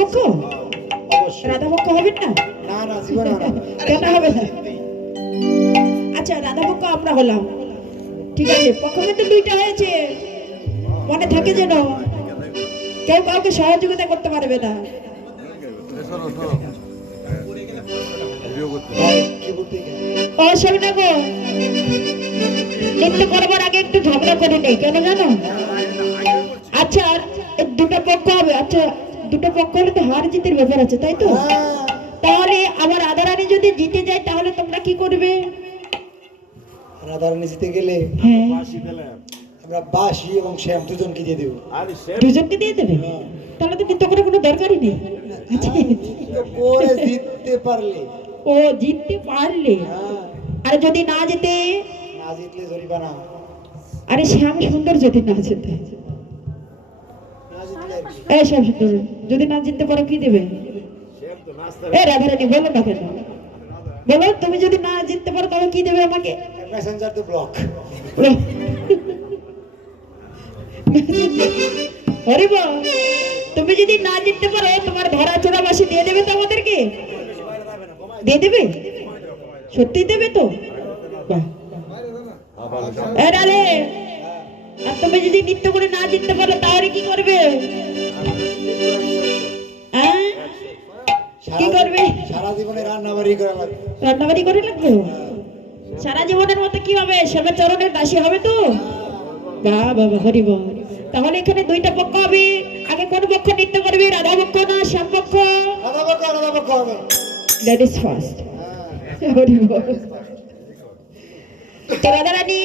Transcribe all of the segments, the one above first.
পক্ষ? অবশ্যই। রাধা পক্ষ হবেন না? না না জীবন না। কেন হবে না? আচ্ছা রাধা পক্ষ আমরা হলাম, ঠিক আছে। পক্ষ কিন্তু দুইটা হয়েছে, মনে থাকে যেন। কেউ কাউকে সহযোগিতা করতে পারবে না। ভাই কি বলতে গেলে? ও শোনা গো, নৃত্য করবার আগে একটু ঝগড়া করে নেই, কেন জানো? আচ্ছা এই দুটো পক্ষ হবে, আচ্ছা দুটো পক্ষ হলে তো হার জিতের ব্যাপার আছে, তাই তো? হ্যাঁ, তাহলে আমার রাধারানী যদি জিতে যায় তাহলে তোমরা কি করবে? রাধারানী জিতে গেলে হ্যাঁ, আমরা বাঁশি এবং শ্যাম দুজনকে দিয়ে দেবো। দুজনকে দিয়ে দেবে? তাহলে তো নৃত্য করার কোনো দরকারই নেই। আচ্ছা, তো করে জিততে পারলে। ও জিততে পারলে, হ্যাঁ, আর যদি না জিতে? না জিতলে জরিমানা। আরে শ্যাম সুন্দর যদি না জিতে? না জিতলে আর কি? এই শ্যাম সুন্দর যদি না জিততে পারো কি দেবে? এ রাধারানী বলো না কেন, বলো তুমি যদি না জিততে পারো তবে কি দেবে আমাকে? মেসেঞ্জার তো ব্লক। আরে বাহ, তুমি যদি না জিততে পারো তোমার ধরা চোরা বাসি দিয়ে দেবে তো আমাদেরকে? দিয়ে দেবে? সত্যি দেবে তো? বাহ। আরে আর তুমি যদি নৃত্য করে না জিততে পারো তাহলে কি করবে? হ্যাঁ? কি করবে? সারা জীবনে রান্নাবাড়ি করা লাগবে। রান্নাবাড়ি করে লাগবে? সারা জীবনের মতো কি হবে? শ্যামের চরণের দাসী হবে তো? বাহ বাবা হরি বল। তাহলে এখানে দুইটা পক্ষ হবে, আগে কোন পক্ষ নৃত্য করবে, রাধা পক্ষ না শ্যাম পক্ষ? রাধা পক্ষ হবে। Ladies first. হ্যাঁ, হরি বল। তো রাধারানী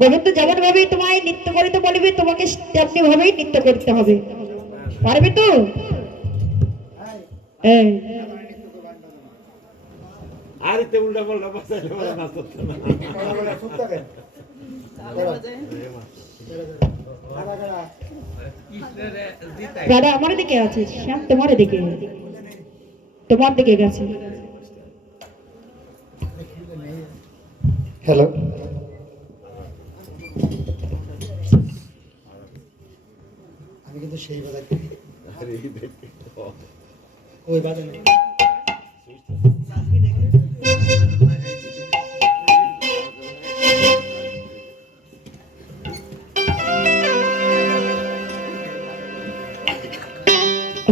গোবিন্দ যেমন ভাবে তোমায় নৃত্য করতে বলবে তোমাকে তেমনি ভাবেই নৃত্য করতে হবে, পারবে তো? এই আরে তে উল্টা পাল্টা বাঁচাইলে বলে না করতে না। চুপ থাকেন। রাধা আমার দিকে আছে, শ্যাম তোমার দিকে, তোমার দিকে গেছে। হ্যালো, আমি কিন্তু সেই বাজাতে আরে এই দেখ ওই বাজে না।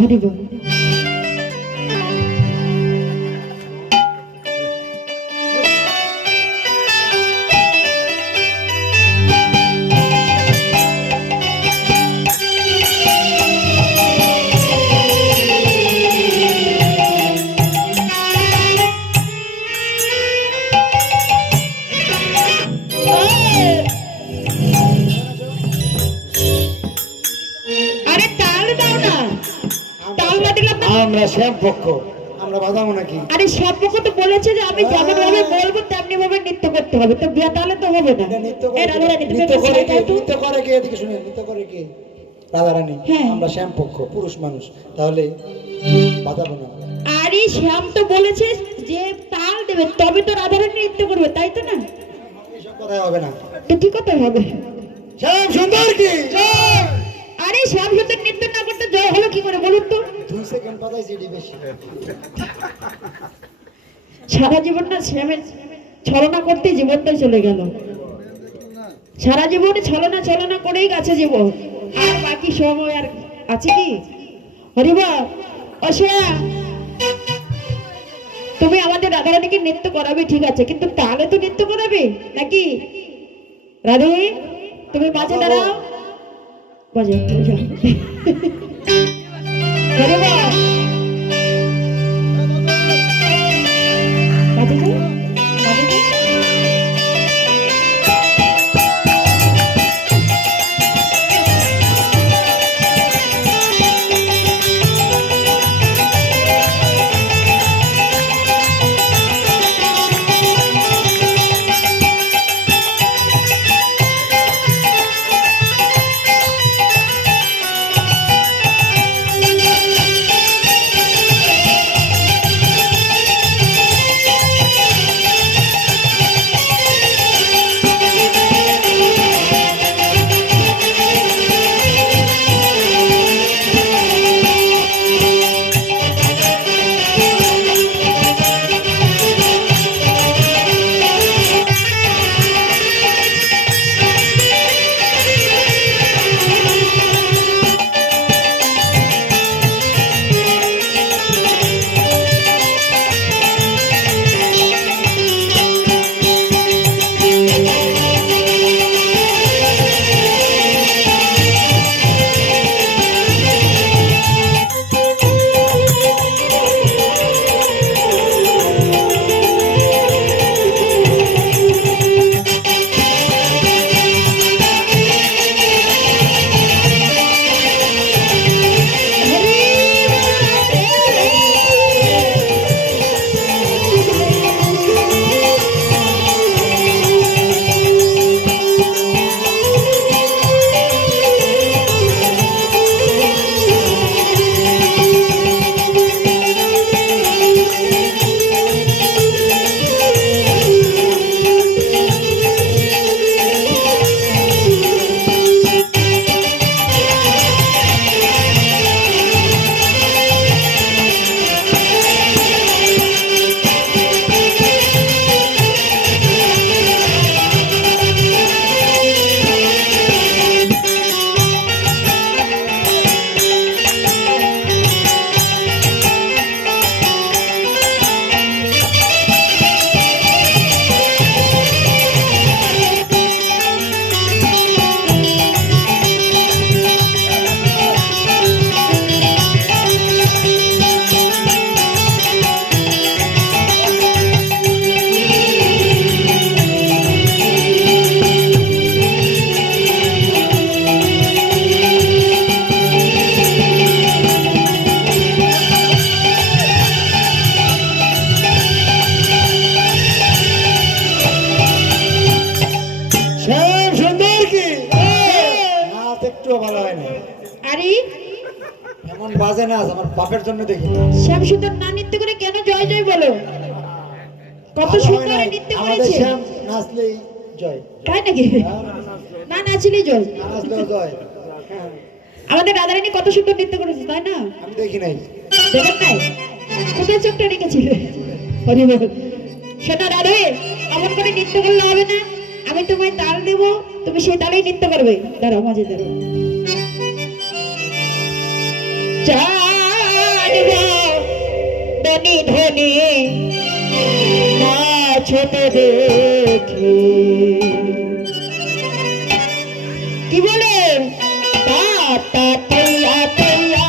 হরি বল। আরে তাল দাও না, তাল না দিলাম না। আমরা শ্যাম পক্ষ, আমরা বাজাবো নাকি? আরে শ্যাম পক্ষ তো বলেছে যে আমি যেমন ভাবে বলবো তেমনি ভাবে নৃত্য করতে হবে, তো বিয়া তাহলে তো হবে না। এটা নৃত্য এ রাধারানী তুমি নৃত্য করে কে? যাও তো। নৃত্য করে কে? এদিকে শুনে, নৃত্য করে কে? রাধারানী। হ্যাঁ। আমরা শ্যাম পক্ষ, পুরুষ মানুষ, তাহলে বাজাবো না। আরে শ্যাম তো বলেছে যে তাল দেবে তবে তো রাধারানী নৃত্য করবে, তাই তো না? এসব কথাই হবে না। তো কি কথা হবে? শ্যাম সুন্দর কি জয়! আরে শ্যাম সুন্দর নৃত্য না করতে জয় হলো কি করে বলুন তো? 2 সেকেন্ড বাজাইছি এটি বেশি। সারা জীবন না শ্যামের ছলনা করতে জীবনটাই চলে গেল। সারা জীবনে ছলনা ছলনা করেই গেছে জীবন, আর বাকি সময় আর আছে কি? হরিবা অসয়া, তুমি আমাদের রাধারানীকে নৃত্য করাবে ঠিক আছে, কিন্তু তাহলে তো নৃত্য করাবে নাকি? রাধে তুমি মাঝে দাঁড়াও, বাজে হরিবা বাজে যাও, বাজে যাও। বাজে নাচ আমার বাপের জন্য দেখি না। শ্যাম সুন্দর না নৃত্য করে কেন জয় জয় বলো? কত ভালো হয় সুন্দর না, নৃত্য আমাদের করেছে। শ্যাম নাচলেই জয়, তাই নাকি? হ্যাঁ, না নাচলেই জয়। না নাচলেও জয়। হ্যাঁ, আমাদের রাধারানী কত সুন্দর নৃত্য করেছে, তাই না? আমি দেখি নাই। দেখেন নাই? কোথায় চোখটা রেখেছিলে? হরি বল। শোনো রাধে, এমন করে নৃত্য করলে হবে না। আমি তোমায় তাল দেব, তুমি সেই তালেই নৃত্য করবে। দাঁড়াও, মাঝে দাঁড়াও। জানব ধনী ধনী নাচতে দেখি। কি বলে? তা তা তৈয়া তৈয়া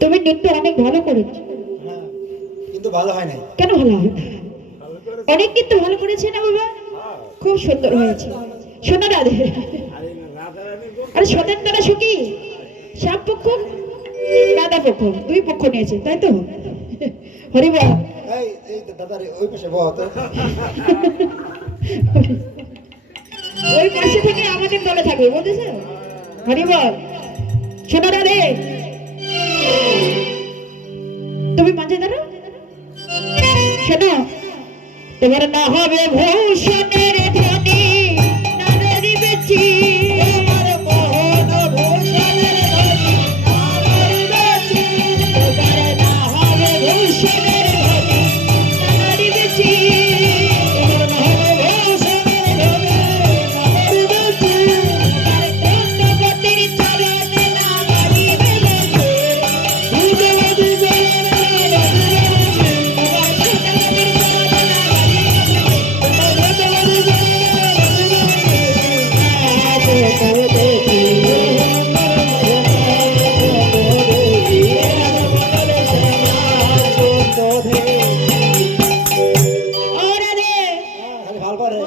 তুমি নৃত্য অনেক ভালো করেছো। হ্যাঁ, কিন্তু ভালো হয় নাই। কেন ভালো হবে না? অনেক নৃত্য ভালো করেছে না বাবা? খুব সুন্দর হয়েছে। শোনো রাধে, আরে সতেন তারা সুখী, শ্যাম পক্ষ রাধা পক্ষ দুই পক্ষ নিয়েছে, তাই তো? হরিবল। এই এই দাদা রে, ওই পাশে বহ তো। ওই পাশে থেকে আমাদের দলে থাকবে, বুঝেছো? হরিবল। শোনো রাধে, তুমি মাঝে দাঁড়াও। শোনো, তোমার না হবে ভূষণের ধ্বনি না বেচি, তোমার মোহন ভূষণের ধ্বনি না বেচি, তোমার না হবে ভূষণের ধ্বনি না বেচি, তোমার না হবে ভূষণের ধ্বনি না বেচি, তোমার দণ্ডপতির চরণে না মারিবে লোকে, ভূদেবী খালি ভাল পারে।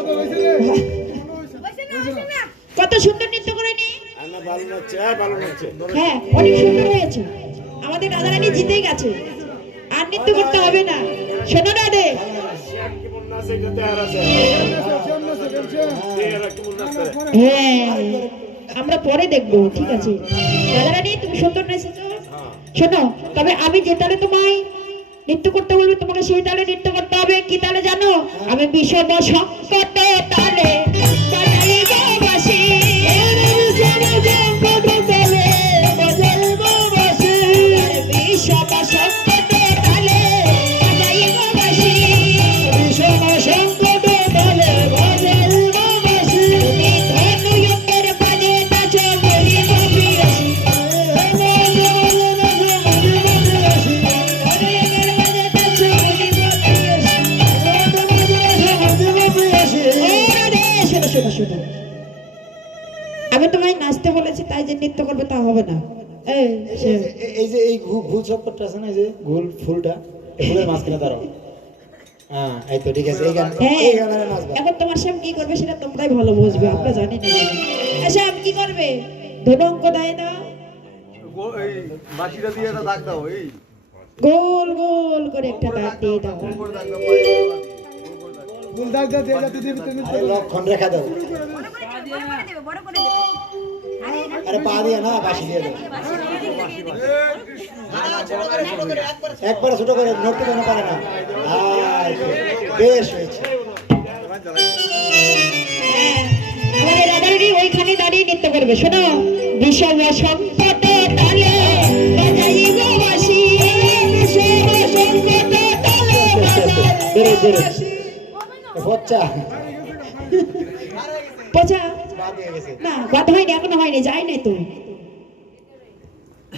কত সুন্দর নৃত্য করে নি। আনা ভালো নাচছে, আর ভালো নাচছে। হ্যাঁ, অনেক সুন্দর হয়েছে। আমাদের রাধারানী জিতেই গেছে, আর নৃত্য করতে হবে না। শোনো রাধে, শ্যাম কেমন নাচে এটাতে আর আছে। এরা কেমন নাচে? হ্যাঁ আমরা পরে দেখবো, ঠিক আছে? রাধারানী তুমি সুন্দর নেচেছো। শোনো, তবে আমি যে তালে তোমায় নৃত্য করতে বলবো তোমাকে সেই তালে নৃত্য করতে হবে। কি তালে জানো? আমি বিষম সংকট তালে বাজাইব বাঁশি, বিষম সংকট তালে বাজাইব বাঁশি, বিষম সংকট তালে বাজাইব বাঁশি, বিষম সংকট তালে বাজাইব বাঁশি, তুমি ধনুকের বাজে নাচো বলিব প্রিয়সী, আমি তোমায় নাচতে বলেছি, তাই যে নৃত্য করবে তা হবে না। এই এই যে এই ঘুল চক্করটা আছে না, এই যে ঘুল ফুলটা, এই ফুলের মাঝখানে দাঁড়াও। হ্যাঁ, এই তো ঠিক আছে। এই গান, হ্যাঁ, এই গানে নাচবা। এখন তোমার শ্যাম কি করবে সেটা তোমরাই ভালো বুঝবে, আমরা জানি না। শ্যাম কি করবে? ধনু অঙ্ক দেয় দাও, এই বাঁশিটা দিয়ে একটা দাগ দাও, এই গোল গোল করে একটা দাগ দিয়ে দাও। করে দাগ দাও, গোল দাগ দাও, দিয়ে যাতে দিবি তুমি। আরে লক্ষণ রেখা দাও। আরে পা দিয়ে না, বাঁশি দিয়ে দাও। একবার ছোট করে নড়তে কেন পারে না আর বেশ হয়েছে আমাদের রাধারানী ওইখানে দাঁড়িয়ে নৃত্য করবে, শোনো। বিষম সংকট তালে বাজাইব বাঁশি, বিষম সংকট তালে বাজাইব বাঁশি। বচ্চা পচা বাদ হয়ে গেছে না, বাদ হয়নি, এখনো হয়নি, যাই নাই তো,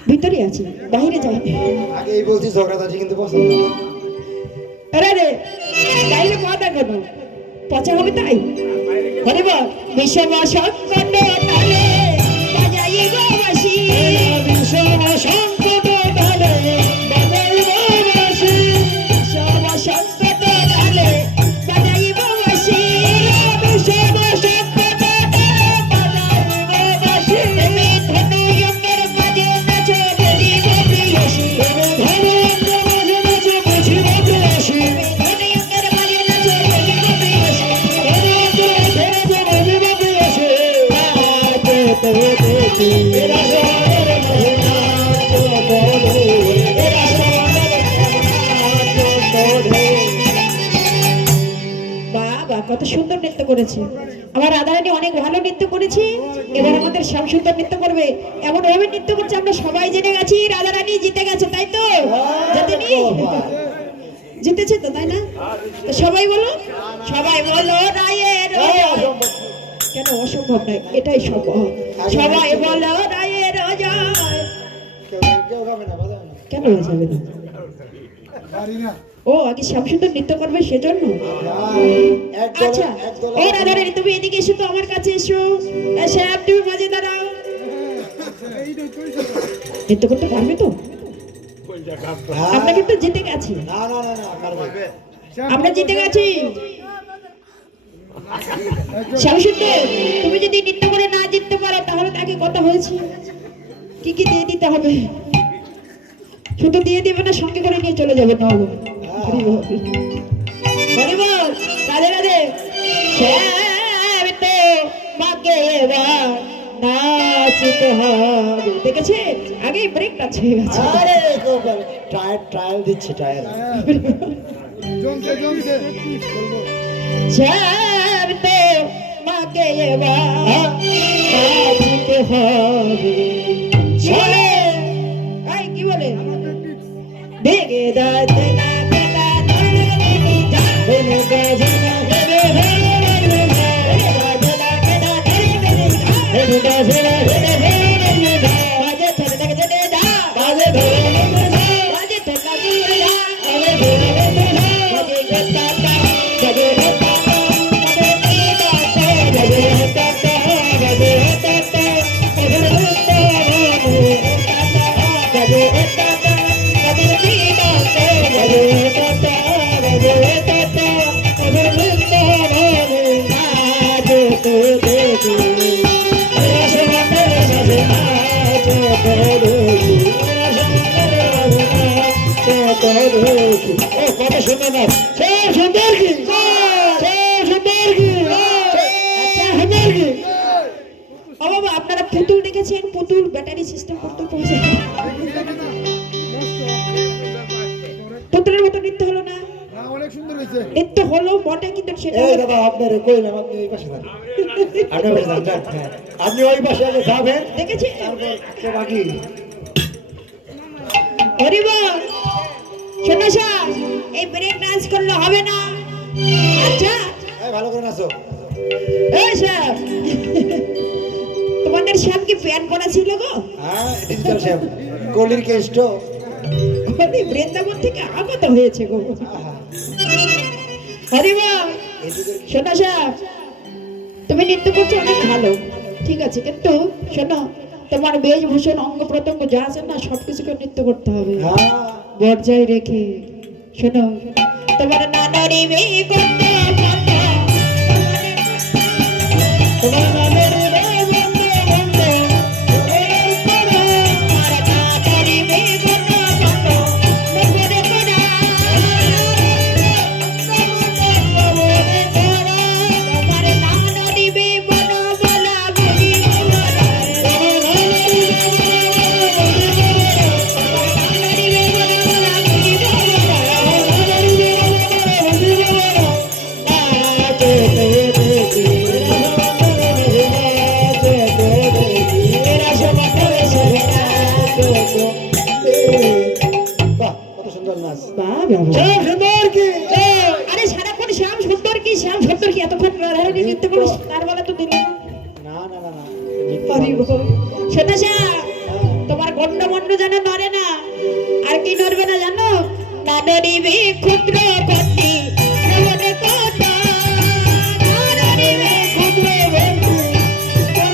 ভিতরে আছি, বাইরে যাইনি। আগে এই বলছি ঝগড়াঝাটি কিন্তু পছন্দ না। আরে রে গাইলে কথা কোনো পচা হবে তাই। আরে বল বিষম সংকট তালে বাজাইব বাঁশি, বিষম সংকট তালে বাজাইব বাঁশি, বিষম সংকট তালে বাজাইব বাঁশি, বিষম সংকট তালে বাজাইব বাঁশি। তুমি ধনুয়ঙ্গের মাঝে নাচো বলিব প্রিয়সী, তুমি ধনুয়ঙ্গের মাঝে নাচো বুঝিব প্রিয়সী, ধনুয়ঙ্গের মাঝে নাচো বলিব প্রিয়সী, ধনুয়ঙ্গের মাঝে নাচো বলিব প্রিয়সী। নাচো দেখি এরা সোনার মাঝে নাচো বলো, এরা সোনার মাঝে নাচো বলো। বাবা কত সুন্দর নৃত্য করেছে আমার রাধারানী, অনেক ভালো নৃত্য করেছে। এবার আমাদের শ্যামসুন্দর নৃত্য করবে, এমন ভাবে নৃত্য করছে আমরা সবাই জেনে গেছি রাধারানী জিতে গেছে, তাই তো? জিতেনি? জিতেছে তো, তাই না? তো সবাই বলো, সবাই বলো রায়ের রাজা। কেন অসম্ভব নয়, এটাই সম্ভব। সবাই বলো রায়ের রাজা। কেউ কেউ গাবে না, বাজাবে না। কেন বাজাবে না? পারি না। ও আগে শ্যামসুন্দর নৃত্য করবে সেজন্য। এক দলে আচ্ছা এক দলে ও রাধারানী তুমি এদিকে এসো তো, আমার কাছে এসো। শ্যাম তুমি মাঝে দাঁড়াও। এইটাই কইছো তো। নৃত্য করতে পারবে তো? কোনটা কাপ হ্যাঁ। আমরা কিন্তু জিতে গেছি, না না না না পারবে আমরা জিতে গেছি। শ্যামসুন্দর তুমি যদি নৃত্য করে না জিততে পারো তাহলে তাকে কথা হয়েছে কি কি দিয়ে দিতে হবে, শুধু দিয়ে দিবে না, সঙ্গে করে নিয়ে চলে যাবে। না হরি বল, হরি বল, রাধে রাধে। শ্যাম তো মাকে এবার নাচতে হবে, দেখেছে আগে ব্রেক টাচ হয়ে গেছে। আরে ট্রায়াল ট্রায়াল দিচ্ছে ট্রায়াল জমছে জমছে বলবো। শ্যাম তো মাকে এবার নাচতে হবে। চলে এই কি বলে দেখে দাঁড়াতে না বেলা ধরে গাজনা হেবে হেবে গাজনা কেনা হেবে গাজনা হেবে হেবে বাজে চলে দেখে দে যা বাজে ধরে বাজে তো লাগি যা আরে ধরে বাজে গতা বাজে গতা বাজে তীতা বাজে গতা বাজে গতা বাজে গতা বাজে গতা আপনারা পুতুল দেখেছেন? পুতুল ব্যাটারি সিস্টেম পুতুল পৌঁছে পুতুলের মতো নৃত্য হলো না? না অনেক সুন্দর হয়েছে। নৃত্য হলো বটে কিন্তু সেটা এই দাদা আপনার কইলাম আপনি ওই পাশে যান আপনার পাশে যান যান, হ্যাঁ। আপনি ওই পাশে আগে যাবেন দেখেছি। তারপর কে বাকি হরিবল শোনো স্যার, এই ব্রেক ডান্স করলে হবে না। আচ্ছা এই ভালো করে নাচো এই স্যার তোমাদের শ্যাম কি প্যান পরা ছিল গো? হ্যাঁ ডিজিটাল শেপ কলির কেষ্ট ওই বৃন্দাবন থেকে আগত হয়েছে গো। হরিবল শোনো স্যার, তুমি নৃত্য করছো অনেক ভালো, ঠিক আছে, কিন্তু শোনো তোমার বেশভূষণ অঙ্গ প্রত্যঙ্গ যা আছে না সবকিছুকে নৃত্য করতে হবে হ্যাঁ বর্জায় রেখে। শোনো তোমার নানারি মেয়ে করতে তোমার নামের মেয়ে বন্ধু বন্ধু তোমার নানারি মেয়ে করতে বন্ধু নগরে করা তোমার নানারি মেয়ে বনো বলা বলি বলা রাধারানী নৃত্য করিস তার বেলা তো দিলি না। না না না না হরি বল। সন্ন্যাসা, তোমার গন্ড মন্ড যেন নড়ে না। আর কি নড়বে না জানো? না নড়িবে ক্ষুদ্র গতি শ্রবণে কথা, না নড়িবে ক্ষুদ্র গতি, না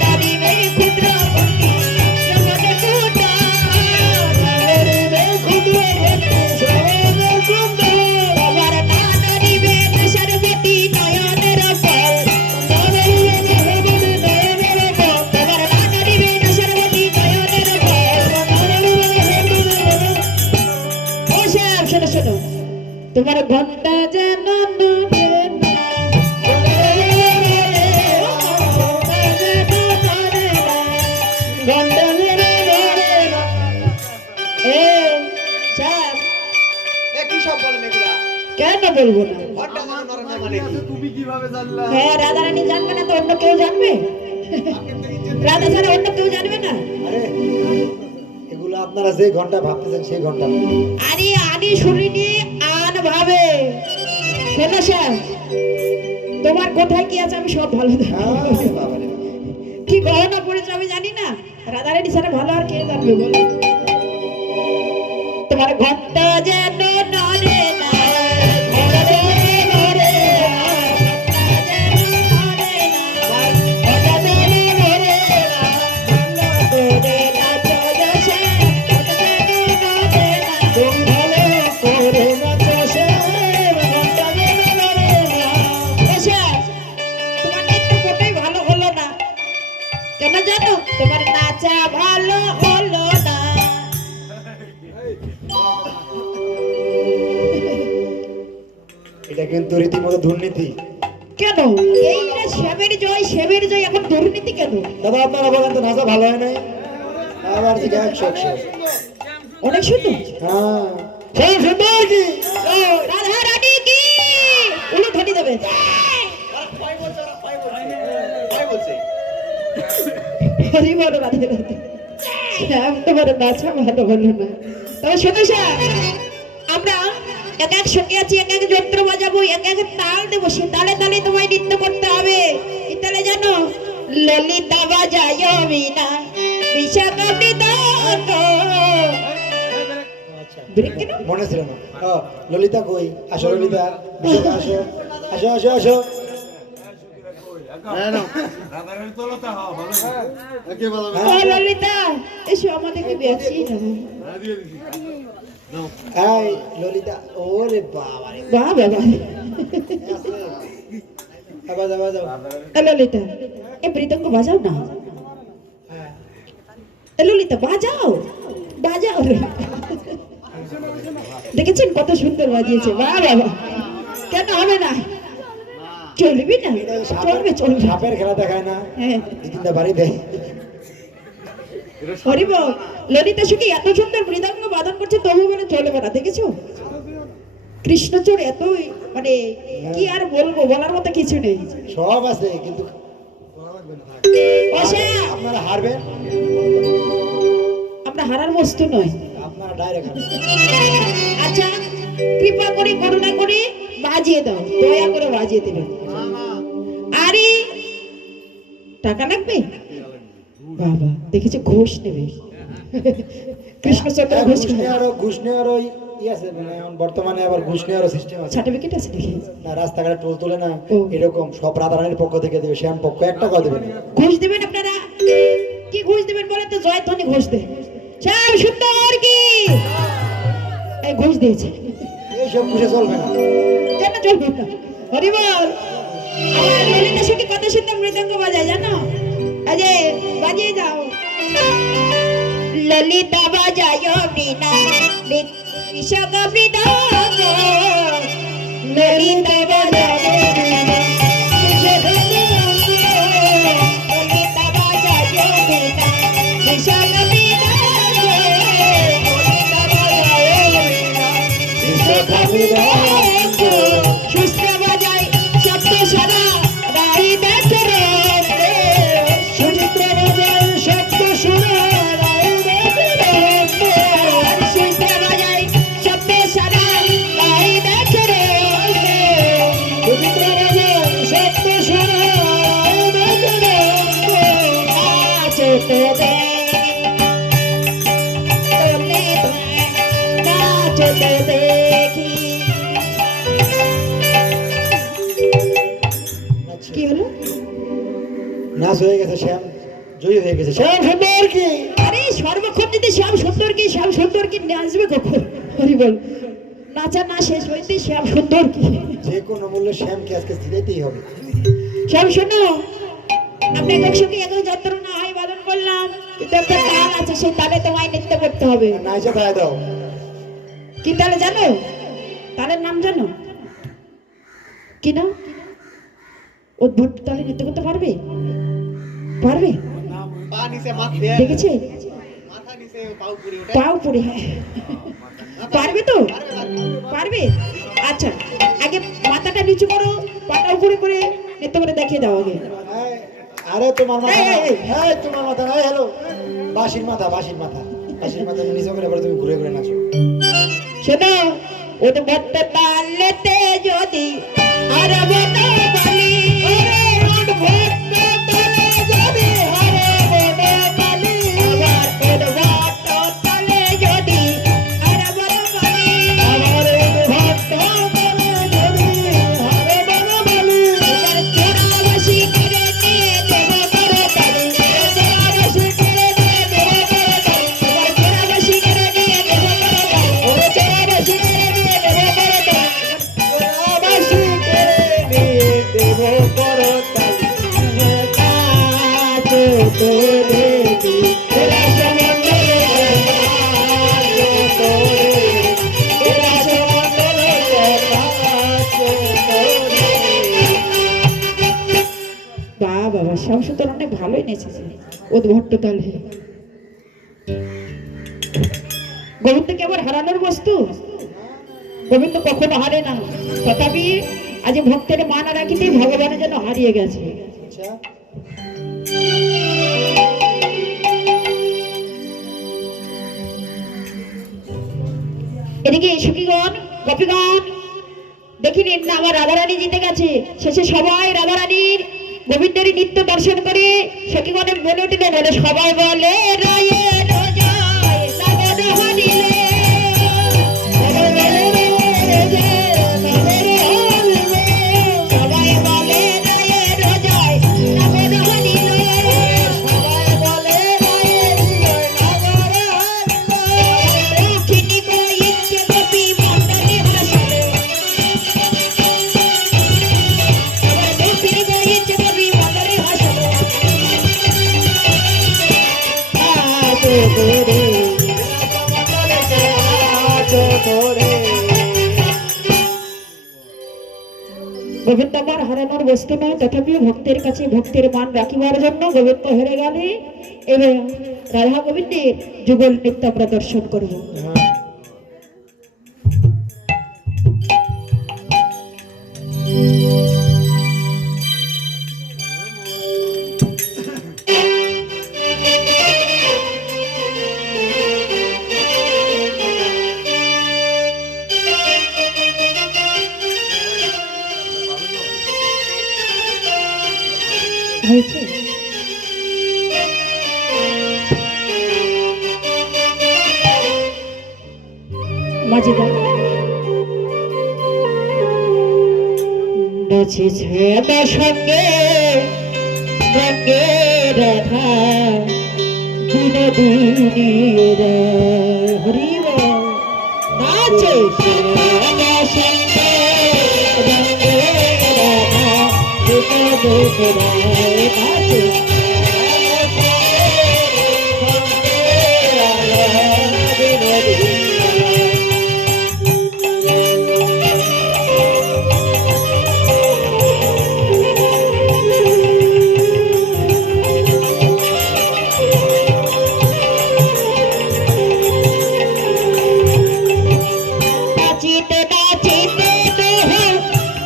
নড়িবে ক্ষুদ্র গতি শ্রবণে কথা, না নড়িবে ক্ষুদ্র গতি শ্রবণে কথা। আমার না নড়িবে দেশের গতি নয়নের ফল, না নড়িবে দেশের গতি নয়নের ফল, তোমার না নড়িবে দেশের গতি নয়নের ফল, না নড়িবে দেশের গতি নয়নের ফল। ও শ্যাম, শোনো শোনো, তোমার ঘন্টা যেন নড়ে না, ঘন্টা যেন নড়ে না। এই শ্যাম, এ কি সব বলেন এগুলা? কেন বলবো না? ঘরটা যেন নড়ে না মানে কি? তুমি কিভাবে জানলা? হ্যাঁ, রাধারানী জানবে না তো অন্য কেউ জানবে? রাধা ছাড়া অন্য কেউ জানবে না? আরে এগুলো আপনারা যে ঘন্টা ভাবতেছেন সেই ঘন্টা না। আরে আনি শুনিনি আন ভাবে। শোনো শ্যাম, তোমার কোথায় কি আছে আমি সব ভালো জানি। আরে বাবা রে। কি গহনা পড়েছে আমি জানি না? রাধারানী ছাড়া ভালো আর কে জানবে বলো? তোমার ঘন্টা যেন নড়ে না, ঘন্টা যেন নড়ে না, ঘন্টা যেন নড়ে না, করে নাচো যশে, ঘন্টা যেন নড়ে না, তুমি ভালো করে নাচো যশে, ঘন্টা যেন নড়ে না। যশে, তোমার নৃত্য মোটেই ভালো হলো না। কেন জানো? তোমার নাচা ভালো হলো না। এটা কিন্তু রীতিমতো দুর্নীতি। কেন? এই যে শ্যামের জয়, শ্যামের জয়, এখন দুর্নীতি কেন? দাদা আপনারা বলেন তো নাচা ভালো হয় নাই? আবার জিজ্ঞাসা একশো একশো। অনেক সুন্দর। হ্যাঁ সেই সুন্দর কি? রাধা রানী কি উনি ধনী দেবে। কয় বলছে? হরি বল রাধে রাধে। শ্যাম তোমার নাচা ভালো হলো না। তবে শোনো শ্যাম, আমরা এক এক সঙ্গে আছি, এক এক যন্ত্র বাজাবো, এক এক তাল দেবো, সে তালে তালে তোমায় নৃত্য করতে হবে। এই তালে জানো? ললিতা বাজায় বিনা বিশাখা মৃদঙ্গ। আচ্ছা ব্রেক কেন? মনে ছিল না। ললিতা কই? আসো ললিতা, বিশাখা আসো, আসো আসো আসো। হ্যাঁ না। রাধারানী তোলাতে হওয়া ভালো একে বলো ও ললিতা, এসো আমাদেরকে বেশি না। হ্যাঁ দিয়ে দিছি এই ললিতা, ওরে বাবা রে। বাহ বাবা। আবার যাও যাও। এ ললিতা, এ মৃদঙ্গ বাজাও না। হ্যাঁ এ ললিতা বাজাও, বাজাও রে। দেখেছেন কত সুন্দর বাজিয়েছে? বাহ বাবা। কেন হবে না? চলবি না? চলবে চলবে। সাপের খেলা দেখায় না? হ্যাঁ, দিদিনদা বাড়ি দেয়। হরিব। ললিতা সুখী এত সুন্দর মৃদঙ্গ বাদন করছে তবু মানে চলবে না, দেখেছো? কৃষ্ণচূড় এতই মানে কি আর বলবো, বলার মতো কিছু নেই। সব আছে কিন্তু অসা, আপনারা হারবেন, আমরা হারার বস্তু নয়। আপনারা ডাইরেক্ট হারবেন। আচ্ছা, কৃপা করে করুণা করে বাজিয়ে দাও, দয়া করে বাজিয়ে দেবে। আরে টাকা লাগবে? বাবা দেখেছো, ঘুষ নেবে। কৃষ্ণচন্দ্র ঘুষ ঘুষ নেওয়ারও ই আছে, মানে এখন বর্তমানে আবার ঘুষ নেওয়ারও সিস্টেম আছে। সার্টিফিকেট আছে নাকি? না, রাস্তাঘাটে টোল তোলে না, ও। এরকম সব রাধারানীর পক্ষ থেকে দেবে, শ্যাম পক্ষ 1 টাকাও দেবে না। ঘুষ দেবেন আপনারা? কি ঘুষ দেবেন বলে তো? জয়ধ্বনি ঘুষ দেয়। শ্যাম সুন্দর কি এই ঘুষ দিয়েছে? এইসব ঘুষে চলবে না। কেন চলবে না? হরি বল। আমার ললিতা সুখী কত সুন্দর মৃদঙ্গ বাজায় জানো? আজে বাজিয়ে যাও। ললিতা বাজায় বিনা বিশাখা মৃদঙ্গ, ললিতা বাজায় বিনা বিশাখা মৃদঙ্গ, ললিতা বাজায় বিনা বিশাখা মৃদঙ্গ, ললিতা বাজায় বিনা বিশাখা মৃদঙ্গ। সুস্থ বাজায় শব্দ সারা রাই দেখে রে, সুচিত্র বাজায় শব্দ সারা রাই দেখে রে, সুচিত্র বাজায় শব্দ সারা রাই দেখে রে, সুচিত্র নাচ হয়ে গেছে, শ্যাম জয়ী হয়ে গেছে। শ্যাম সুন্দর কি আরে সর্বক্ষণ যদি শ্যাম সুন্দর কি নাচবে কখন? হরি বল, নাচা না শেষ হইতে শ্যাম সুন্দর কি? যে কোনো মূল্যে শ্যামকে আজকে জিতাইতেই হবে। শ্যাম শোনো, আপনাকে একসঙ্গে এক যন্ত্র না হয় বারণ করলাম, কিন্তু একটা তাল আছে, সেই তালে তোমায় নৃত্য করতে হবে। নাচে তাই দাও। কি তালে জানো? তালের নাম জানো কি না? অদ্ভুত তালে নৃত্য করতে পারবে? পারবে? পা নিচে মাথা দেখেছে? মাথা নিচে পাও পুরি ওঠে। পাও পড়ে, হ্যাঁ। পারবে তো? পারবে? আচ্ছা, আগে মাথাটা নিচু করো, পাটা উপরে করে নৃত্য করে দেখিয়ে দাও আগে। আরে তোমার মাথা না। এই, এই তোমার মাথা না। হ্যালো, বাঁশির মাথা, বাঁশির মাথা, বাঁশির মাথা নিচে করে পরে তুমি ঘুরে ঘুরে নাচো। শোনো, উদ্ভট তালেতে যদি হারাবো না বলি, উদ্ভট তালে যদি হারাবো না বলি, আবার উদ্ভট তালে যদি হারাবো না বলি, আবার উদ্ভট তালে যদি হারাবো না বলি, এবার চোরাবাসি করে নিয়ে দেবো করে তালি, চোরাবাসি করে নিয়ে দেবো করে তালি, এবার চোরাবাসি করে নিয়ে দেবো করে তালি, ওরে চোরাবাসি করে নিয়ে দেবো করে তালি, চোরাবাসি করে নিয়ে দেবো করে তালি, কাজে তোরে দি, এরা সমন্দরে কাজে তোরে, এরা সমন্দরে কাজে তোরে। বাবা, শামসু তোর অনেক ভালোই নেচেছে উদ্ভট্ট তালে। গোবিন্দ কি আবার হারানোর বস্তু? গোবিন্দ কখনো হারে না, তথাপি আজ ভক্তের মান রাখিতে ভগবানের জন্য হারিয়ে গেছে। আচ্ছা, এদিকে সখীগণ, গোপীগণ, দেখি নিন না, আমার রাধারানী জিতে গেছে। শেষে সবাই রাধারানীর গোবিন্দের নৃত্য দর্শন করে সখীগণে বলে উঠলেন, বলে সবাই বলে রায়ে রোজায় নগর হারিলে, সবাই বলে রায়ে নগর হারিলে, সবাই বলে রায়ে রোজায় নগর হারিলে, সবাই বলে রায়ে নগর হারিলে, দক্ষিণী কইছে গোপী মণ্ডলী হাসলে, সবাই দক্ষিণী কইছে গোপী মণ্ডলী হাসলে, আজো তোরে আজো তোরে। গোবিন্দ আমার হারানোর বস্তু নয়, তথাপিও ভক্তের কাছে ভক্তের মান রাখিবার জন্য গোবিন্দ হেরে গেলে এবং রাধা গোবিন্দের যুগল নৃত্য প্রদর্শন করব। হয়েছে? মজাদার নাচেছে আমার সঙ্গে রঙে রাধা বিনোদিনীর হরি বল। নাচেছে আমার সঙ্গে রঙে রাধা বিনোদিনীর, নাচেছে নাচিতে নাচিতে দেহ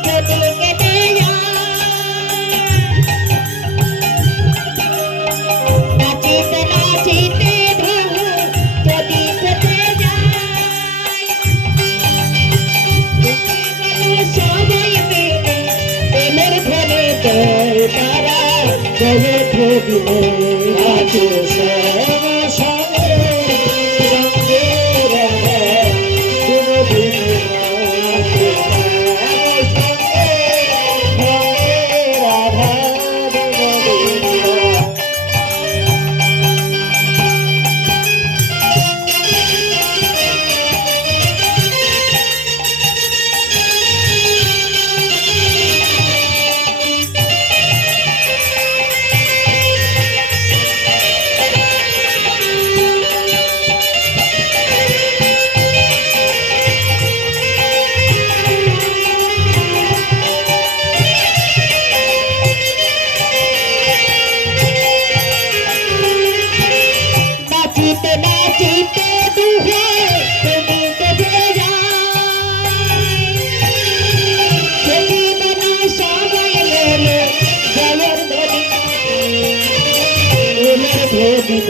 যদি কেটে যায়, নাচিতে নাচিতে দেহ যদি কেটে যায়, সবাই মিলে প্রেমের ধনে দেয় তারা, জয়ে ধরিলে নাচেছে আমার সঙ্গে রঙে রাধা বিনোদিনী, নাচেছে আমার সঙ্গে রঙে রাধা বিনোদিনী।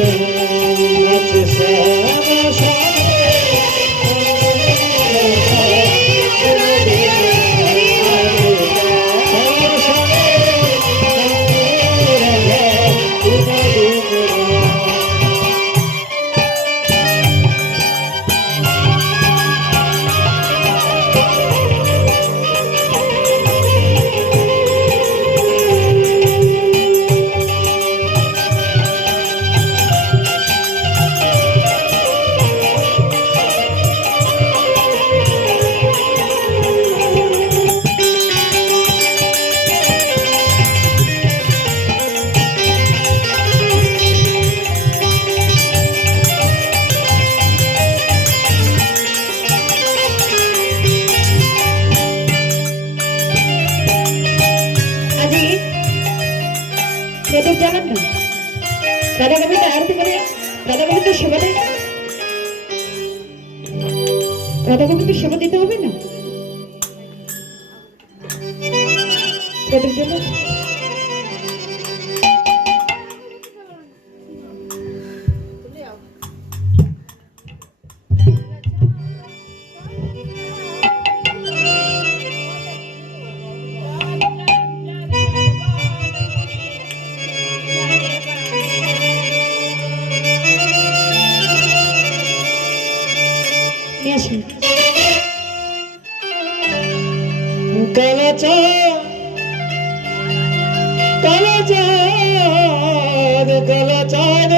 আছে শ্যামা আজি প্রদীপ জানান না রাধা গোবিন্দ আরতি করে রাধা গোবিন্দ সেবা দেয় রাধা গোবিন্দ সেবা দিতে হবে না প্রদীপ জানান নিয়ে আসুন কালাচাঁদ